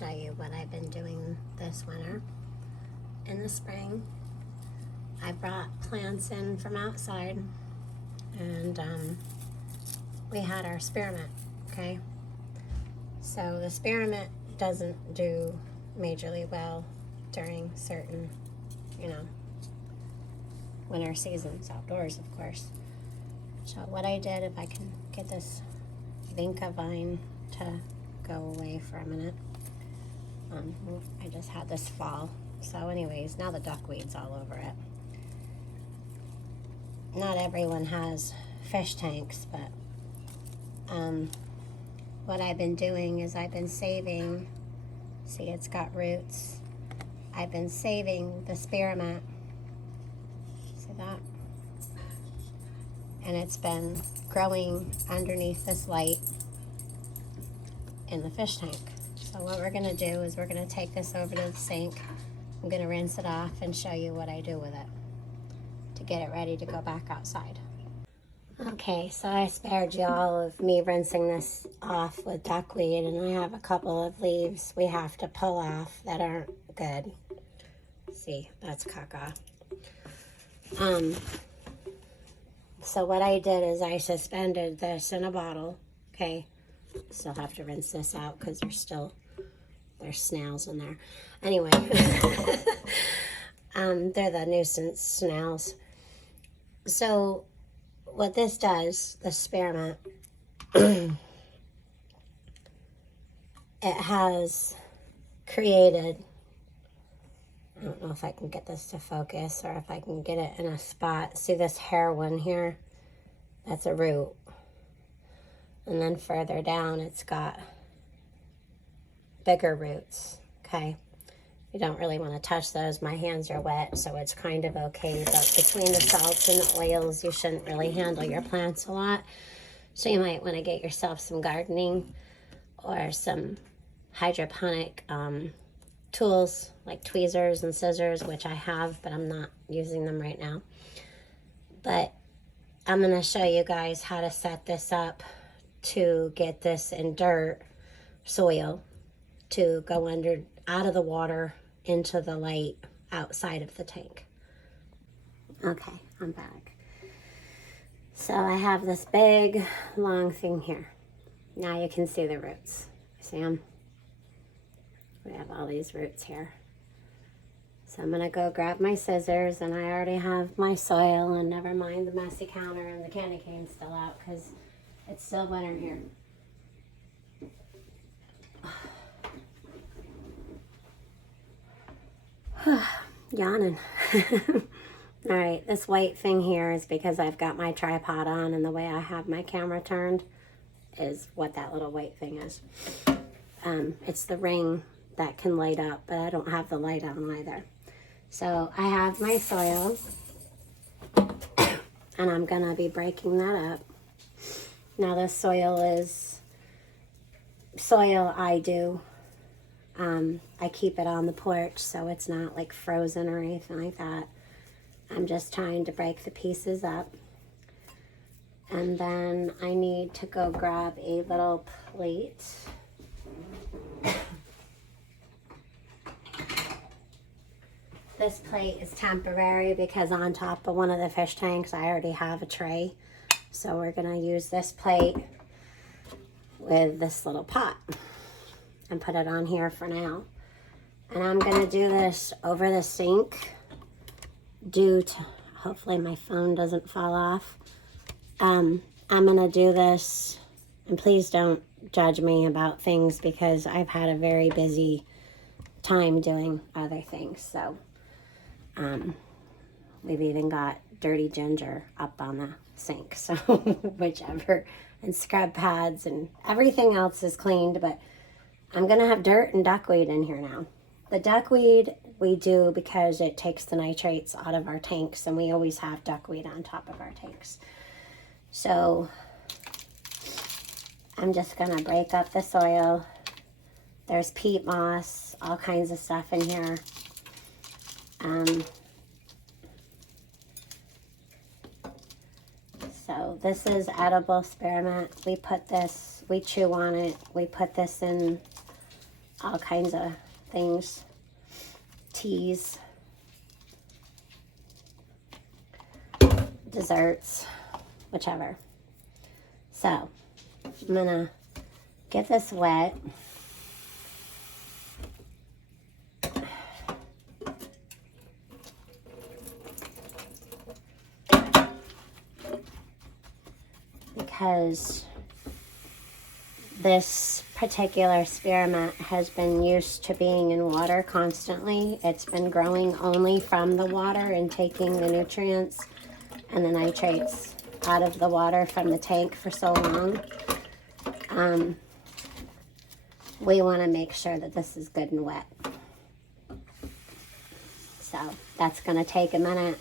show you what I've been doing this winter. In the spring, I brought plants in from outside, and we had our spearmint, okay? So the spearmint doesn't do majorly well during certain, winter seasons outdoors, of course. So what I did, if I can get this vinca vine to go away for a minute, I just had this fall. So anyways, now the duckweed's all over it. Not everyone has fish tanks, but what I've been doing is I've been saving, see, it's got roots. I've been saving the spearmint, see that? And it's been growing underneath this light in the fish tank. So what we're gonna do is we're gonna take this over to the sink. I'm gonna rinse it off and show you what I do with it to get it ready to go back outside. Okay, so I spared you all of me rinsing this off with duckweed, and I have a couple of leaves we have to pull off that aren't good. See, that's caca. So what I did is I suspended this in a bottle, okay? Still have to rinse this out because there's snails in there. Anyway, they're the nuisance snails. So what this does, the spearmint, it has created, I don't know if I can get this to focus or if I can get it in a spot. See this hair one here? That's a root. And then further down, it's got bigger roots, okay? You don't really want to touch those. My hands are wet, so it's kind of okay. But between the salts and the oils, you shouldn't really handle your plants a lot. So you might want to get yourself some gardening or some hydroponic tools like tweezers and scissors, which I have, but I'm not using them right now. But I'm going to show you guys how to set this up to get this in dirt, soil, to go out of the water into the light outside of the tank. Okay, I'm back. So I have this big long thing here. Now you can see the roots. See them? We have all these roots here. So I'm gonna go grab my scissors, and I already have my soil, and never mind the messy counter and the candy cane's still out because it's still winter here. Yawning. All right, this white thing here is because I've got my tripod on, and the way I have my camera turned is what that little white thing is. It's the ring that can light up, but I don't have the light on either. So I have my soil, and I'm gonna be breaking that up. Now this soil is soil I do. I keep it on the porch so it's not like frozen or anything like that. I'm just trying to break the pieces up. And then I need to go grab a little plate. This plate is temporary because on top of one of the fish tanks I already have a tray. So we're gonna use this plate with this little pot and put it on here for now. And I'm gonna do this over the sink due to, hopefully my phone doesn't fall off. I'm gonna do this, and please don't judge me about things because I've had a very busy time doing other things. So we've even got dirty ginger up on the sink, so whichever, and scrub pads and everything else is cleaned, but I'm gonna have dirt and duckweed in here now. The duckweed we do because it takes the nitrates out of our tanks, and we always have duckweed on top of our tanks. So I'm just gonna break up the soil. There's peat moss, all kinds of stuff in here. So this is edible spearmint. We chew on it. We put this in all kinds of things, teas, desserts, whichever. So I'm gonna get this wet. Because this particular spearmint has been used to being in water constantly. It's been growing only from the water and taking the nutrients and the nitrates out of the water from the tank for so long. We want to make sure that this is good and wet. So that's going to take a minute.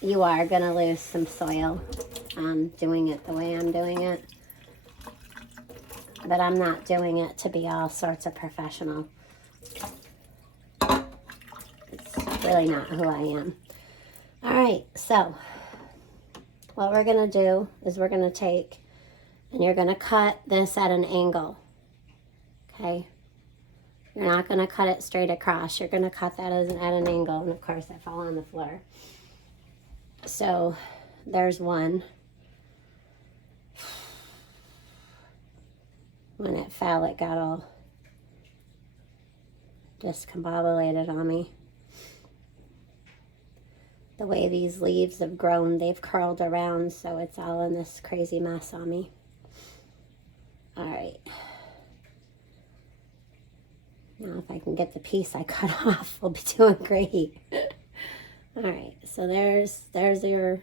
You are going to lose some soil doing it the way I'm doing it. But I'm not doing it to be all sorts of professional. It's really not who I am. All right, so what we're going to do is we're going to take and you're going to cut this at an angle. Okay? You're not going to cut it straight across. You're going to cut that at an angle. And of course, I fall on the floor. So there's one. When it fell, it got all discombobulated on me. The way these leaves have grown, they've curled around, so it's all in this crazy mess on me. All right. Now if I can get the piece I cut off, we'll be doing great. All right, so there's your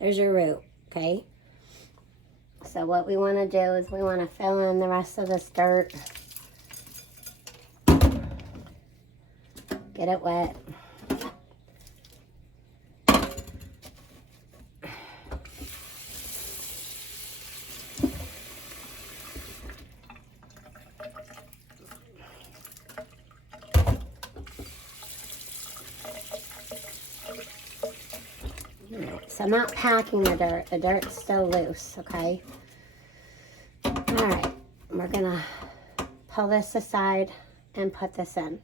root, okay? So what we want to do is we want to fill in the rest of this dirt. Get it wet. Alright, so I'm not packing the dirt. The dirt's still loose, okay? Alright, we're gonna pull this aside and put this in.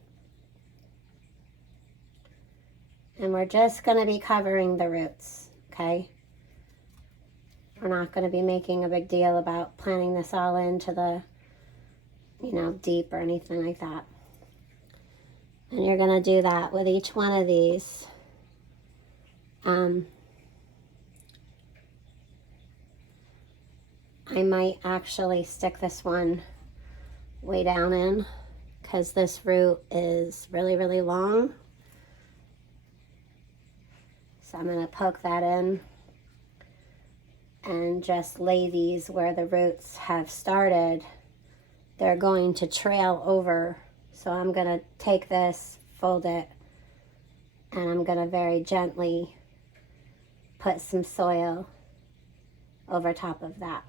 And we're just gonna be covering the roots, okay? We're not gonna be making a big deal about planting this all into the, deep or anything like that. And you're gonna do that with each one of these. I might actually stick this one way down in because this root is really, really long. So I'm going to poke that in and just lay these where the roots have started. They're going to trail over. So I'm going to take this, fold it, and I'm going to very gently put some soil over top of that.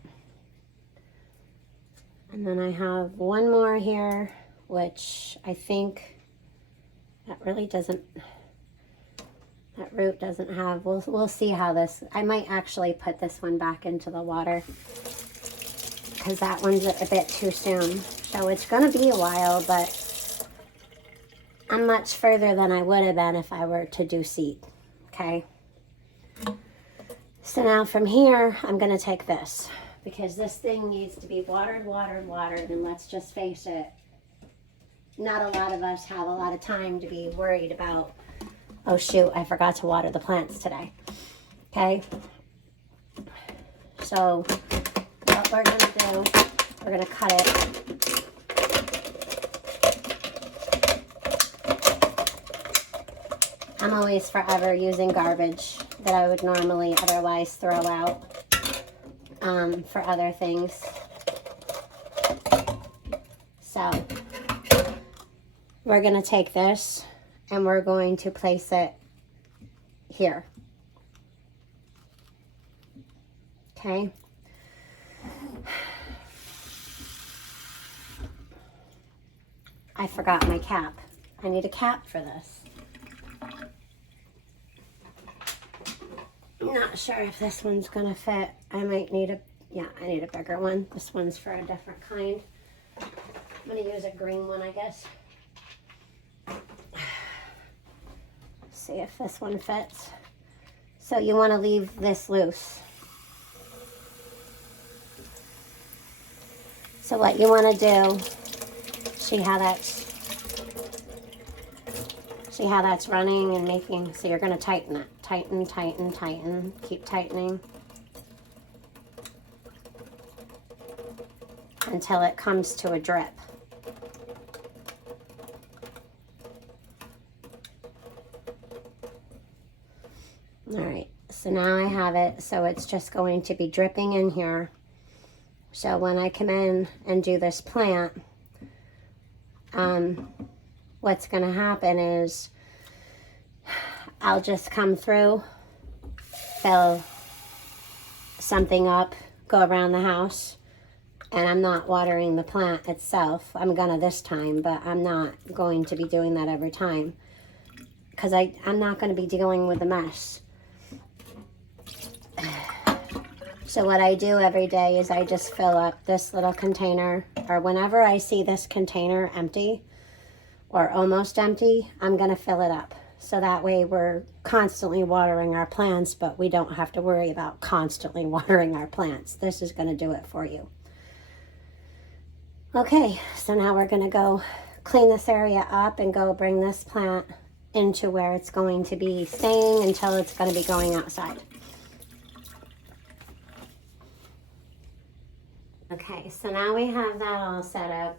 And then I have one more here, which I think that root doesn't have, we'll see how this, I might actually put this one back into the water because that one's a bit too soon. So it's going to be a while, but I'm much further than I would have been if I were to do seed, okay? So now from here, I'm going to take this. Because this thing needs to be watered, and let's just face it, not a lot of us have a lot of time to be worried about, oh shoot, I forgot to water the plants today, okay? So what we're going to do, we're going to cut it. I'm always forever using garbage that I would normally otherwise throw out. For other things. So we're going to take this and we're going to place it here. Okay. I forgot my cap. I need a cap for this. I'm not sure if this one's gonna fit. I might need I need a bigger one. This one's for a different kind. I'm going to use a green one, I guess. See if this one fits. So you want to leave this loose. So what you want to do, see how that's running and making, so you're going to tighten it. Tighten, tighten, tighten. Keep tightening until it comes to a drip. All right, so now I have it, so it's just going to be dripping in here. So when I come in and do this plant, what's going to happen is I'll just come through, fill something up, go around the house, and I'm not watering the plant itself. I'm gonna this time, but I'm not going to be doing that every time because I'm not going to be dealing with the mess. So what I do every day is I just fill up this little container, or whenever I see this container empty or almost empty, I'm going to fill it up. So that way we're constantly watering our plants, but we don't have to worry about constantly watering our plants. This is going to do it for you. Okay, so now we're going to go clean this area up and go bring this plant into where it's going to be staying until it's going to be going outside. Okay, so now we have that all set up.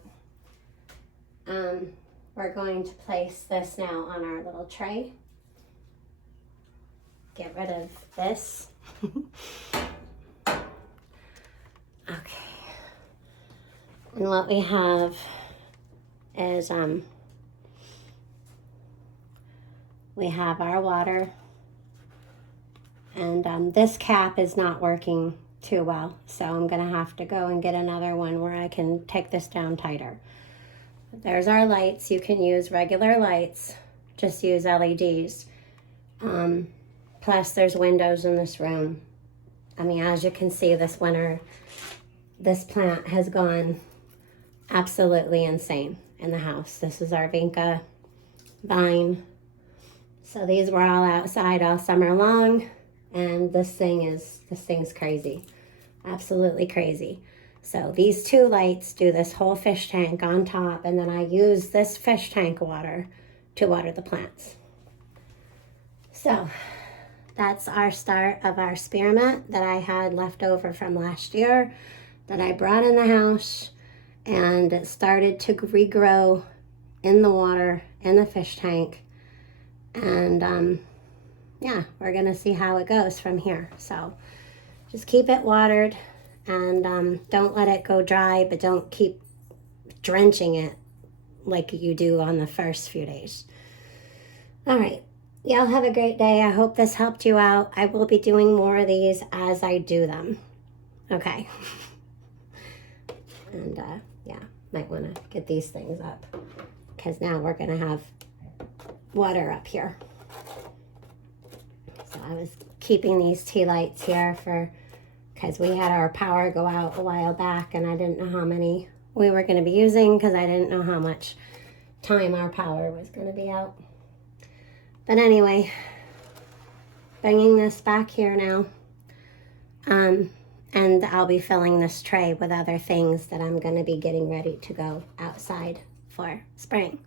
We're going to place this now on our little tray. Get rid of this. Okay. And what we have is we have our water, and this cap is not working too well, so I'm gonna have to go and get another one where I can take this down tighter. There's our lights. You can use regular lights, just use LEDs. Plus there's windows in this room. I mean, as you can see, this winter this plant has gone absolutely insane in the house. This is our Vinca vine. So these were all outside all summer long, and this thing's crazy. Absolutely crazy. So these two lights do this whole fish tank on top, and then I use this fish tank water to water the plants. So that's our start of our spearmint that I had left over from last year that I brought in the house, and it started to regrow in the water in the fish tank. And yeah, we're gonna see how it goes from here. So just keep it watered, and don't let it go dry, but don't keep drenching it like you do on the first few days. All right, y'all have a great day. I hope this helped you out. I will be doing more of these as I do them. Okay. And yeah, might want to get these things up because now we're gonna have water up here. So I was keeping these tea lights here because we had our power go out a while back, and I didn't know how many we were going to be using because I didn't know how much time our power was going to be out. But anyway, bringing this back here now, and I'll be filling this tray with other things that I'm going to be getting ready to go outside for spring.